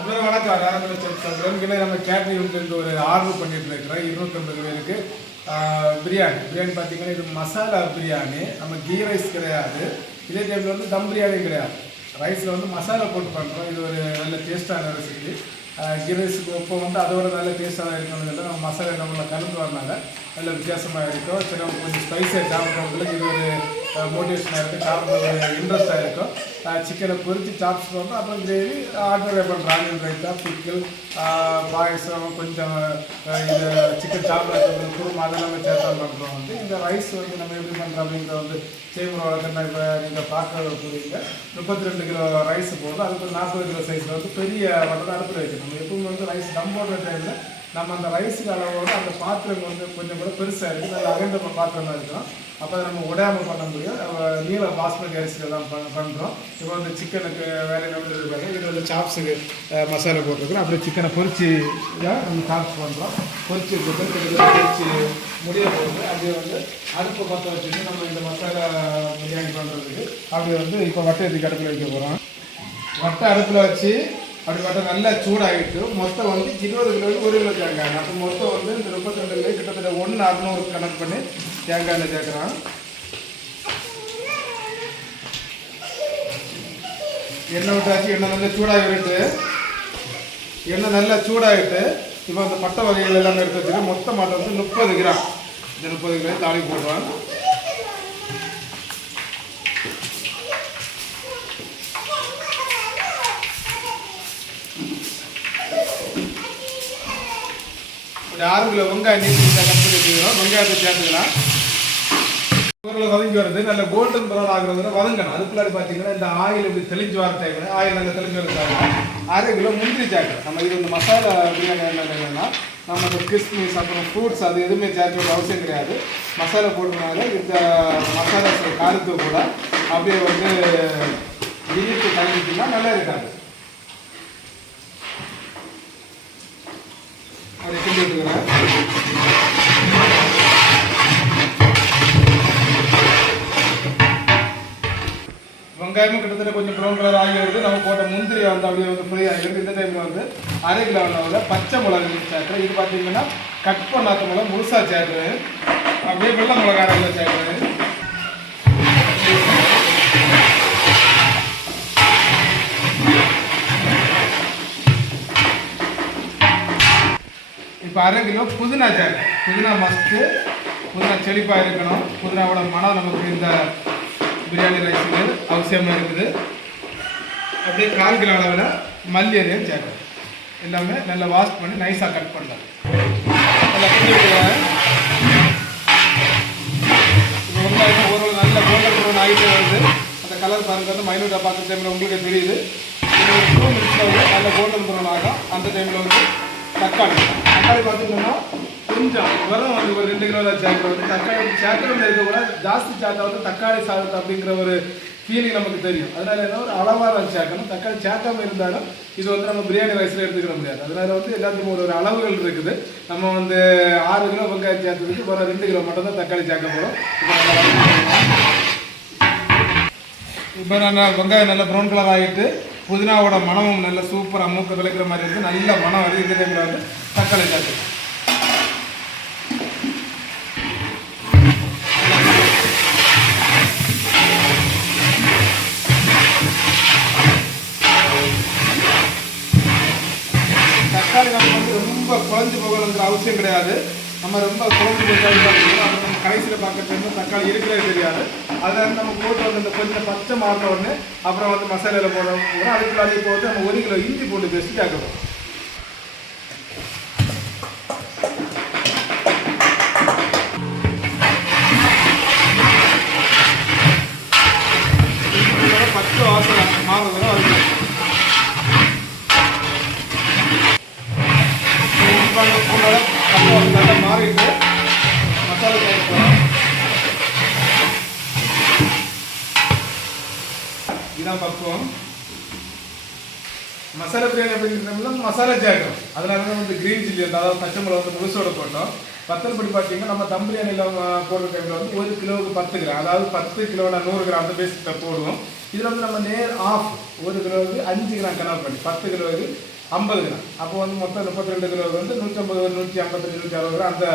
அண்ணன் வணக்கம். ஆரம்பிச்ச சொல்கிறேன் நம்ம கேட்டரிங் ஒரு ஆர்டர் பண்ணிட்டு இருக்கிறோம் இருநூற்றம்பது பேருக்கு. பிரியாணி. பிரியாணி பார்த்தீங்கன்னா இது மசாலா பிரியாணி. நம்ம கீ ரைஸ் கிடையாது. இதே டைமில் வந்து தம் பிரியாணி கிடையாது. ரைஸில் வந்து மசாலா போட்டு பண்ணுறோம் இது ஒரு நல்ல டேஸ்ட்டான ரெசிபி கீ ரைஸுக்கு இப்போ வந்து அதோட நல்ல டேஸ்ட்டாக இருக்கணும் நம்ம மசாலா நம்மள கலந்து வரனால நல்ல வித்தியாசமாக இருக்கும். சரி நம்ம கொஞ்சம் ஸ்பைஸாக சாப்பிட்றவங்களுக்கு இது ஒரு மோட்டிவேஷனாக இருக்குது சாப்பிட்றது இன்ட்ரெஸ்ட்டாக இருக்கும் சிக்கனை பொரித்து சாப்ஸ் பண்ணுறோம் அப்புறம் கிரேவி ஆர்டர் பண்ணுறோம் ஆனியன் ரைத்தா பிக்கல் பாயசம் கொஞ்சம் இந்த இது சிக்கன் சாப்பிட்றது குருமா அதெல்லாமே சேர்த்தா பண்ணுறோம் வந்து இந்த ரைஸ் வந்து நம்ம எப்படி பண்ணுறோம் அப்படிங்கிற வந்து செய்முறை வழக்கம்னா இப்போ நீங்கள் பார்க்க போகிறீங்க முப்பத்தி ரெண்டு கிலோ ரைஸ் போதும் அதுக்கு நாற்பது கிலோ சைஸில் வந்து பெரிய வட்டத்தை அடுப்பில் வைக்கணும். நம்ம எப்பவுமே வந்து ரைஸ் தம் போடுற டைமில் நம்ம அந்த ரைஸுக்கு அளவோடு அந்த பாத்திரம் வந்து கொஞ்சம் கூட பெருசாக இருக்குது நல்ல அகண்ட பாத்திரமாக இருக்கும். அப்போ நம்ம உடையாம பண்ண முடியும். நீல பாஸ்மதி அரிசியில் தான் பண் பண்ணுறோம் இப்போ வந்து சிக்கனுக்கு வேறு என்ன இருக்காங்க? இது வந்து சாப்ஸுக்கு மசாலா போட்டிருக்கிறோம் அப்படியே சிக்கனை பொரிச்சு தான் நம்ம சாப்ஸ் பண்ணுறோம் பொரிச்சு பொரிச்சு முடிய போகுது. அப்படியே வந்து அடுப்பு பற்ற வச்சுட்டு நம்ம இந்த மசாலா பிரியாணி பண்ணுறதுக்கு அப்படியே வந்து இப்போ வட்டத்துக்கு அடுப்பில் வைக்க போகிறோம் வட்டை அடுப்பில் வச்சு அப்படி பார்த்தா நல்லா சூடாகிட்டு மொத்தம் வந்து இருபது கிலோ ஒரு கிலோ தேங்காய் அப்போ மொத்தம் வந்து இந்த முப்பத்தி ரெண்டு கிலோ கிட்டத்தட்ட ஒன்று அறுநூறு கணக்கு பண்ணி தேங்காய் எண்ணெய் சேர்க்குறோம் எண்ணெய் விட்டாச்சு எண்ணெய் நல்லா சூடாகிட்டு எண்ணெய் நல்லா சூடாகிட்டு இப்போ அந்த பட்டை வகைகள் எல்லாம் எடுத்து வச்சுட்டு மொத்தமாக வந்து முப்பது கிராம். இந்த முப்பது கிராம் தாளி போடுறோம் ஒரு ஆறு கிலோ வெங்காயம் நீட்டி கட் வச்சுக்கிறோம் வெங்காயத்தை சேர்த்துக்கலாம். பொருள் வதங்கி வருது. நல்ல கோல்டன் ப்ரௌன் ஆகுறது வதங்கணும். அதுக்குள்ளாடி பார்த்தீங்கன்னா இந்த ஆயில் இப்படி தெளிஞ்சு வர டைமில் ஆயில் நல்லா தெளிஞ்சு வரதுக்காக அரை கிலோ முந்திரி சேர்க்கணும் நம்ம இது வந்து மசாலா பிரியாணி என்னன்னா நம்ம இந்த கிஸ்மிஸ் அப்புறம் ஃப்ரூட்ஸ் அது எதுவுமே சேர்க்க வேண்டிய அவசியம் கிடையாது. மசாலா போட்டனால இந்த மசாலா காரத்து கூட அப்படியே வந்து இனிப்பு கலந்துச்சுன்னா நல்லா இருக்காது. கிண்டி விட்டுக்கிறேன் வெங்காயமும் கிட்டத்தட்ட கொஞ்சம் ப்ரௌன் கலர் ஆகி வருது. நம்ம போட்ட முந்திரி வந்து அப்படியே வந்து ஃப்ரை ஆகிடுது இந்த டைமில் வந்து அரை கிலோ அளவில் பச்சை மிளகு சேர்க்குறேன் இது பார்த்தீங்கன்னா கட் பண்ணாத மிளகு முழுசாக சேர்க்குறேன் அப்படியே வெள்ளை மிளகா அரை கிலோ சேர்க்குறேன் இப்போ அரை கிலோ புதினா சேர்க்குறேன் புதினா மஸ்ட்டு புதினா செழிப்பாக இருக்கணும். புதினாவோட மனம் நமக்கு இந்த பிரியாணி ரைஸுக்கு அவசியமாக இருக்குது. அப்படியே கால் கிலோ அளவில் மல்லி அதையும் சேர்க்கணும். எல்லாமே நல்லா வாஷ் பண்ணி நைஸாக கட் பண்ணலாம். நல்லா இப்போ வெங்காயம் ஒரு நல்ல கோல்டன் ப்ரௌன் ஆகிட்டே வருது. அந்த கலர் பாருங்க வந்து மைனூட்டாக பார்க்குற டைமில் உங்களுக்கு தெரியுது. ஒரு டூ மினிட்ஸில் வந்து நல்ல கோல்டன் ப்ரௌன் ஆகும். அந்த டைமில் வந்து தக்காளி. தக்காளி பார்த்தீங்கன்னா கொஞ்சம் வெறும் வந்து ஒரு ரெண்டு கிலோ சேர்க்கணும். வந்து தக்காளி சேர்க்கணும் இருக்க கூட ஜாஸ்தி சேர்த்தா வந்து தக்காளி சாதம் அப்படிங்கிற ஒரு ஃபீலிங் நமக்கு தெரியும். அதனால என்ன ஒரு அளவாக தான் சேர்க்கணும். தக்காளி சேர்க்காம இருந்தாலும் இது வந்து நம்ம பிரியாணி ரைஸில் எடுத்துக்கிற முடியாது. அதனால வந்து எல்லாத்துக்கும் ஒரு ஒரு அளவுகள் இருக்குது. நம்ம வந்து ஆறு கிலோ வெங்காயம் சேர்த்ததுக்கு ஒரு ரெண்டு கிலோ மட்டும் தான் தக்காளி சேர்க்க போகிறோம் இப்போ நல்லா வெங்காயம் நல்லா ப்ரௌன் கலர் ஆகிட்டு புதினாவோட மனமும் நல்ல சூப்பராக மூக்க விளக்குற மாதிரி இருக்குது நல்ல மனம் வருது. இந்த டைமில் வந்து தக்காளி சேர்த்து தக்காளி நம்ம வந்து ரொம்ப குழஞ்சு போகணுங்கிற அவசியம் கிடையாது. நம்ம ரொம்ப குழஞ்சு போயிட்டாலும் அது நம்ம கடைசியில் பார்க்கறது தக்காளி இருக்கிறதே தெரியாது. அதில் நம்ம போட்டு வந்து இந்த கொஞ்சம் பச்சை மாறின உடனே அப்புறம் வந்து மசாலாவில் போட போகிறோம் அதுக்குள்ள அள்ளி போட்டு நம்ம ஒரு கிலோ இஞ்சி போட்டு பேஸ்ட் சேர்க்கணும். இஞ்சி பச்சை வாசனை மாறுறதுல வரைக்கும் இஞ்சிப்பாங்க நல்லா மாறிட்டு மசாலா சேர்க்க போகிறோம் பக்குவம். மசாலா பிரியாணி அப்படிங்கிறதுல மசாலா ஜாகம் அதனால தான் வந்து கிரீன் சில்லி அதாவது பச்சை மிளகா வந்து முழுசோட போட்டோம். வத்தல்படி பார்த்தீங்கன்னா நம்ம தம் பிரியாணியில் போடுற டைமில் வந்து ஒரு கிலோவுக்கு பத்து கிராம் அதாவது பத்து கிலோனா நூறு கிராம் அந்த பேசிக்கிட்ட போடுவோம். இதில் வந்து நம்ம நேர் ஆஃப் ஒரு கிலோவுக்கு அஞ்சு கிராம் கணக்கு பண்ணி பத்து கிலோவுக்கு ஐம்பது கிராம். அப்போ வந்து மொத்தம் முப்பத்தி ரெண்டு கிலோ வந்து நூற்றம்பது நூற்றி ஐம்பத்தஞ்சு நூற்றி அறுபது கிராம் அந்த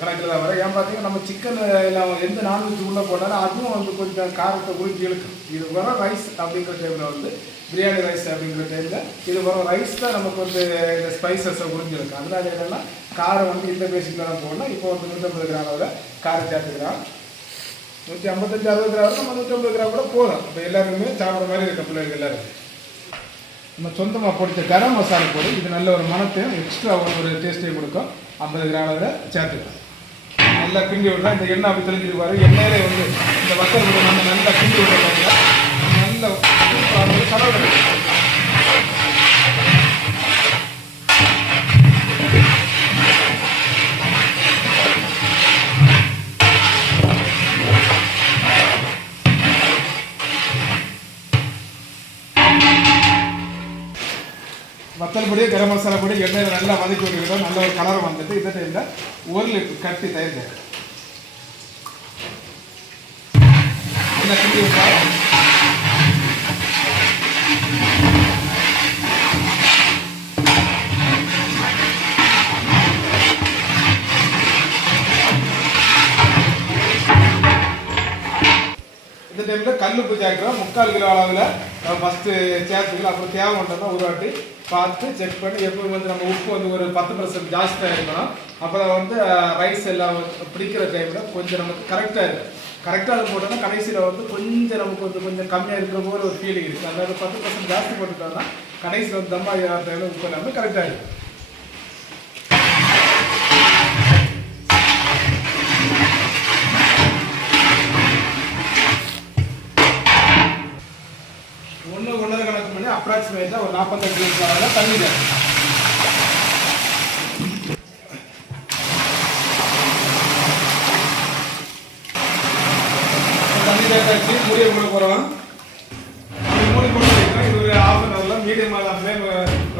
கணக்கில் தான் வரும். ஏன் பார்த்தீங்கன்னா நம்ம சிக்கன் எல்லாம் எந்த நான்வெஜ் உள்ளே போட்டாலும் அதுவும் வந்து கொஞ்சம் காரத்தை உறிஞ்சி இழுக்கும். இது வரும் ரைஸ் அப்படிங்கிற டைமில் வந்து பிரியாணி ரைஸ் அப்படிங்கிற டைமில் இது வரும் ரைஸ் தான் நமக்கு வந்து இந்த ஸ்பைசஸை உறிஞ்சிருக்கும் அதனால என்னென்னா காரம் வந்து இந்த பேசிக்கில் தான் போடணும். இப்போ வந்து நூற்றம்பது கிராம் அளவில் காரம் சேர்த்துக்கலாம். நூற்றி ஐம்பத்தஞ்சு அறுபது கிராம் நம்ம நூற்றம்பது கிராம் கூட போதும். இப்போ எல்லாருக்குமே சாப்பிட்ற மாதிரி இருக்க பிள்ளைங்க எல்லாருமே. நம்ம சொந்தமாக பொடித்த கரம் மசாலா பொடி இது நல்ல ஒரு மணத்தையும் எக்ஸ்ட்ரா ஒரு டேஸ்ட்டையும் கொடுக்கும். ஐம்பது கிராம் அளவில் சேர்த்துக்கலாம். நல்லா கிண்டி விடலாம். இந்த எண்ணெய் அப்படி தெரிஞ்சிருப்பாரு எண்ணெயிலே வந்து இந்த வத்தல் நம்ம நல்லா கிண்டி விடுறாங்க நல்ல சூப்பரான பொடி கரம் மசாலா பொடி எண்ணெயில் நல்லா வதக்கி விட்டுக்கிட்டோம் நல்ல ஒரு கலர் வந்துட்டு இந்த டைமில் ஒரு லிட்டர் கட்டி தயிர் தேவை நல்லா கிண்டி விட்டா இந்த கல் உப்பு சேர்க்குறோம் முக்கால் கிலோ அளவில் ஃபஸ்ட்டு சேர்த்துக்கலாம் அப்புறம் தேவை மட்டும்தான் ஒரு பார்த்து செக் பண்ணி எப்பவும் வந்து நம்ம உப்பு வந்து ஒரு பத்து பர்சன்ட் ஜாஸ்தியாக இருக்கணும். அப்புறம் வந்து ரைஸ் எல்லாம் பிடிக்கிற டைமில் கொஞ்சம் நமக்கு கரெக்டாக இருக்கும். கரெக்டாக அது போட்டோம்னா கடைசியில் வந்து கொஞ்சம் நமக்கு வந்து கொஞ்சம் கம்மியாக இருக்கிற போது ஒரு ஃபீலிங் இருக்குது அதாவது பத்து பர்சன்ட் ஜாஸ்தி போட்டுட்டோம்னா கடைசியில் வந்து தம்மா டைமில் உப்பு எல்லாமே கரெக்டாக இருக்கும். பண்ணி ஒரு நாற்பத்தஞ்சு நிமிஷம் அளவில் தண்ணி தேவை. தண்ணி தேக்காச்சு மூடிய மூட போகிறோம் மூடி போட்டு வைக்கிறோம் இது ஒரு ஹாஃப் அன் ஹவரில் மீடியமாக தான் ஃப்ளேம்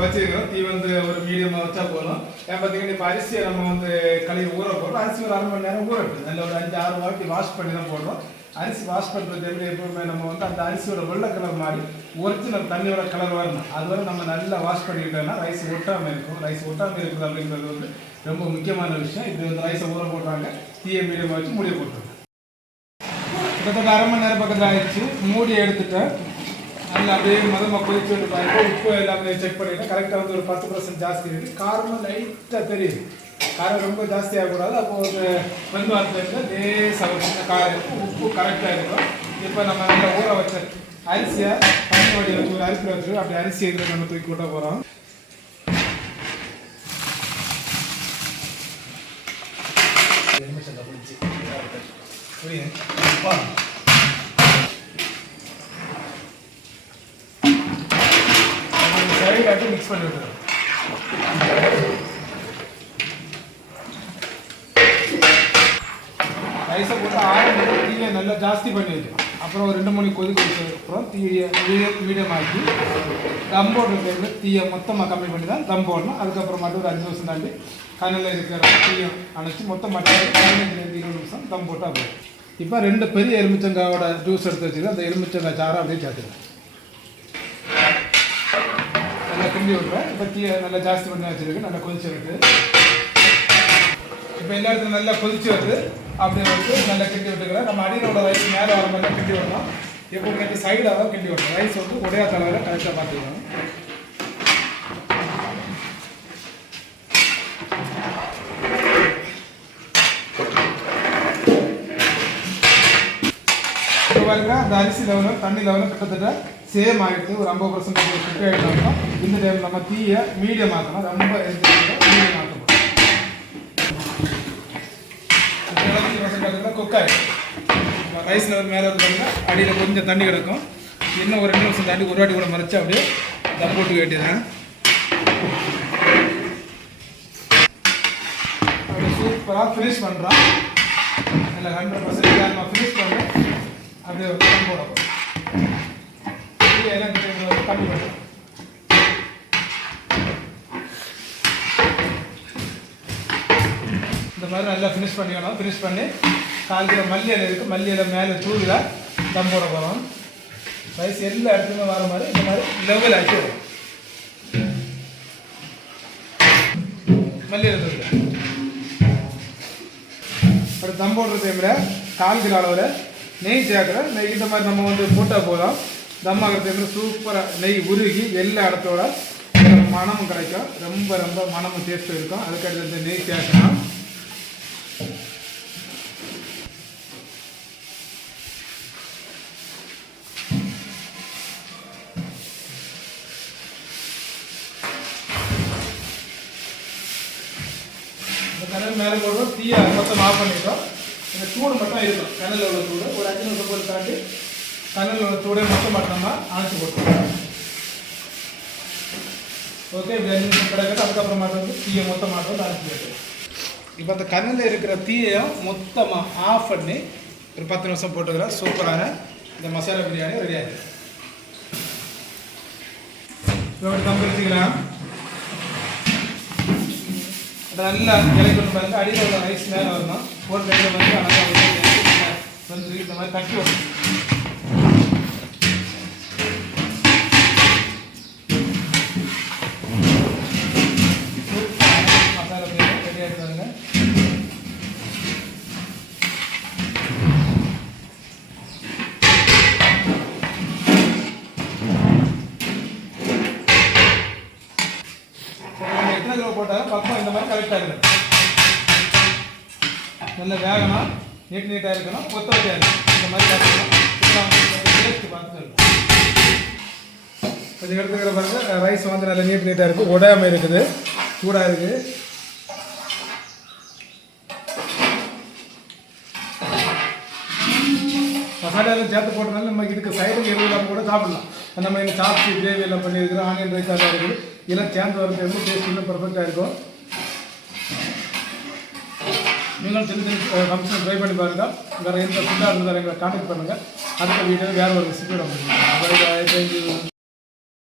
வச்சிருக்கிறோம் தீ வந்து ஒரு மீடியமாக வச்சா போதும். ஏன் பார்த்தீங்கன்னா இப்போ அரிசியை நம்ம வந்து கழுவி ஊற போடுறோம். அரிசி ஒரு அரை மணி நேரம் ஊற இருக்குது நல்ல ஒரு அஞ்சு ஆறு வாட்டி வாஷ் பண்ணி தான் போடுறோம். அரிசி வாஷ் பண்ணுறது எப்படி எப்பவுமே நம்ம வந்து அந்த அரிசியோட வெள்ளை கலர் மாதிரி ஒரிஜினல் தண்ணியோட கலர் வரணும் அதுவரை நம்ம நல்லா வாஷ் பண்ணிக்கிட்டோம்னா ரைஸ் ஒட்டாமல் இருக்கும். ரைஸ் ஒட்டாமல் இருக்குது அப்படிங்கிறது வந்து ரொம்ப முக்கியமான விஷயம். இது வந்து ரைஸை ஊற போடுறாங்க தீயை மீடியமாக வச்சு மூடிய போட்டுருங்க கிட்டத்தட்ட அரை மணி நேரம் பக்கத்தில் ஆயிடுச்சு. மூடி எடுத்துட்டேன். நல்லா அப்படியே மதமாக கொதிச்சு விட்டு பாருங்க. உப்பு எல்லாமே செக் பண்ணிட்டேன் கரெக்டாக வந்து ஒரு பத்து பர்சன்ட் ஜாஸ்தி இருக்குது காரமும் லைட்டாக தெரியுது. காரம் ரொம்ப ஜாஸ்தியாக கூடாது அப்போ ஒரு வெந்து வாரத்தில் லேசாக சின்ன காரம் இருக்கும். உப்பு கரெக்டாக இருக்கும். இப்போ நம்ம நல்லா ஊற வச்ச அரிசியை தண்ணி வடி வச்சு ஒரு அரிசி வச்சு அப்படி அரிசி இதில் நம்ம தூக்கி விட்ட போகிறோம் புரியுது? மிக்ஸ் பண்ணி விட்டுருங்க ரைஸை போட்டு ஆரம்பி தீயை நல்லா ஜாஸ்தி பண்ணி வச்சு அப்புறம் ஒரு ரெண்டு மணி கொதிக்க வச்சதுக்கப்புறம் தீயை மீடியம் மீடியம் ஆக்கி தம் போடுற தீயை மொத்தமாக கம்மி பண்ணி தான் தம் போடணும் அதுக்கப்புறம் மட்டும் ஒரு அஞ்சு நிமிஷம் தாண்டி கண்ணில் இருக்கிற தீயை அணைச்சி மொத்தம் மட்டும் பதினஞ்சுலேருந்து இருபது நிமிஷம் தம் போட்டால் போதும் இப்போ ரெண்டு பெரிய எலுமிச்சங்காயோட ஜூஸ் எடுத்து வச்சுருக்கேன் அந்த எலுமிச்சங்காய் சாரை அப்படியே சேர்த்துக்கிறேன் நல்லா கிண்டி விட்றேன் இப்போ தீயை நல்லா ஜாஸ்தி பண்ணி வச்சுருக்கு. நல்லா கொதிச்சு வருது இப்போ எல்லா இடத்துலையும் நல்லா கொதிச்சு வருது. அப்படி வந்து நல்லா கிண்டி விட்டுக்கிறேன். நம்ம அடியிலோட ரைஸ் மேலே வர மாதிரி கிண்டி விடணும் எப்பவுமே சைடாக தான் கிண்டி விடணும். ரைஸ் வந்து உடையா தலைவரை கரெக்டாக பார்த்துக்கணும். பாருங்க அந்த அரிசி லெவலும் தண்ணி லெவலும் கிட்டத்தட்ட சேம் ஆகிடுது ஒரு ஐம்பது பர்சன்ட் குக் ஆகிட்டோம்னா இந்த டைம் நம்ம தீயை மீடியம் ஆக்கணும். ரொம்ப மீடியம் ஆக்கணும் பார்த்தீங்கன்னா குக் ஆகிடும் ரைஸ் லெவல் மேலே இருந்தோம்னா அடியில் கொஞ்சம் தண்ணி கிடக்கும். இன்னும் ஒரு ரெண்டு நிமிஷம் தாண்டி ஒரு வாட்டி கூட மறைச்சு அப்படியே தம் போட்டு வேண்டியதான் அப்படி சூப்பராக ஃபினிஷ் பண்ணுறோம் இல்லை ஹண்ட்ரட் பர்சன்ட் நான் ஃபினிஷ் பண்ணுறேன் அப்படியே ஒரு தம் போட எல்லாம் கம்மி பண்ணுறோம் இந்த மாதிரி நல்லா ஃபினிஷ் பண்ணிக்கணும். ஃபினிஷ் பண்ணி காலத்தில் மல்லி இலை இருக்குது மல்லி இலை மேலே தூவில தம் போட போகிறோம் ரைஸ் எல்லா இடத்துலையுமே வர மாதிரி இந்த மாதிரி லெவல் ஆக்கி வரும். மல்லி இலை அடுத்து தம் போடுற டைமில் கால் கிலோ அளவில் நெய் சேர்க்குற நெய் இந்த மாதிரி நம்ம வந்து போட்டால் போதும். தம் ஆகிற டைமில் சூப்பராக நெய் உருகி எல்லா இடத்தோட மனமும் கிடைக்கும். ரொம்ப ரொம்ப மனமும் டேஸ்ட்டும் இருக்கும். அதுக்கடுத்து இந்த நெய் சேர்க்கணும் இந்த கனல் மேலே போடுறோம் தீயை மொத்தம் ஆஃப் பண்ணிட்டோம். இந்த சூடு மட்டும் இருக்கும். கனலில் உள்ள சூடு ஒரு அஞ்சு நிமிஷம் போட்டு காட்டி கனலில் உள்ள சூடை மட்டும் நம்ம அணைச்சி போட்டுருவோம் ஓகே இப்படி அஞ்சு நிமிஷம் கிடக்கட்டும் அதுக்கப்புறமா வந்து தீயை மொத்தம் மாட்டம் அணைச்சி போட்டு இப்போ அந்த கனலில் இருக்கிற தீயை மொத்தமாக ஆஃப் பண்ணி ஒரு பத்து நிமிஷம் போட்டுக்கிறேன் சூப்பரான இந்த மசாலா பிரியாணி ரெடி ஆகிடுது இப்போ தம் பிரிச்சுக்கலாம். நல்லா இலை கொண்டு பாருங்க அடியில் உள்ள ரைஸ் மேலே வரணும். ஒரு கையில் வந்து அழகாக வந்து இந்த மாதிரி கட்டி வரணும் மசாலா பிரியாணி ரெடி ஆகிட்டு வருங்க போட்டால் போட்டாலும் பக்கம் இந்த மாதிரி கரெக்டாக இருக்கணும். நல்ல வேகணும் நீட் நீட்டாக இருக்கணும் கொத்த வச்சா இருக்கணும். இந்த மாதிரி கரெக்டாக டேஸ்ட் பார்த்து சொல்லணும் கொஞ்சம் எடுத்துக்கிற பாருங்கள் ரைஸ் வந்து நல்லா நீட் நீட்டாக இருக்குது உடையாமல் இருக்குது. சூடாக இருக்குது மசாலாவில் சேர்த்து போட்டனால நம்ம இதுக்கு சைடுக்கு எதுவும் இல்லாமல் கூட சாப்பிடலாம். நம்ம இங்கே சாப்பிட்டு கிரேவி எல்லாம் பண்ணியிருக்கிறோம். ஆனியன் ரைஸ் எல்லாம் இருக்குது. இதெல்லாம் சேர்ந்து வர வந்து டேஸ்ட் இன்னும் பர்ஃபெக்டாக இருக்கும். நீங்களும் சின்ன சின்ன ஃபங்க்ஷன் ட்ரை பண்ணி பாருங்கள் வேறு எந்த ஃபுட்டாக இருந்தாலும் எங்களை கான்டாக்ட் பண்ணுங்கள் அடுத்த வீடியோ வேறு ஒரு ரெசிபியோட முடியும் தேங்க்யூ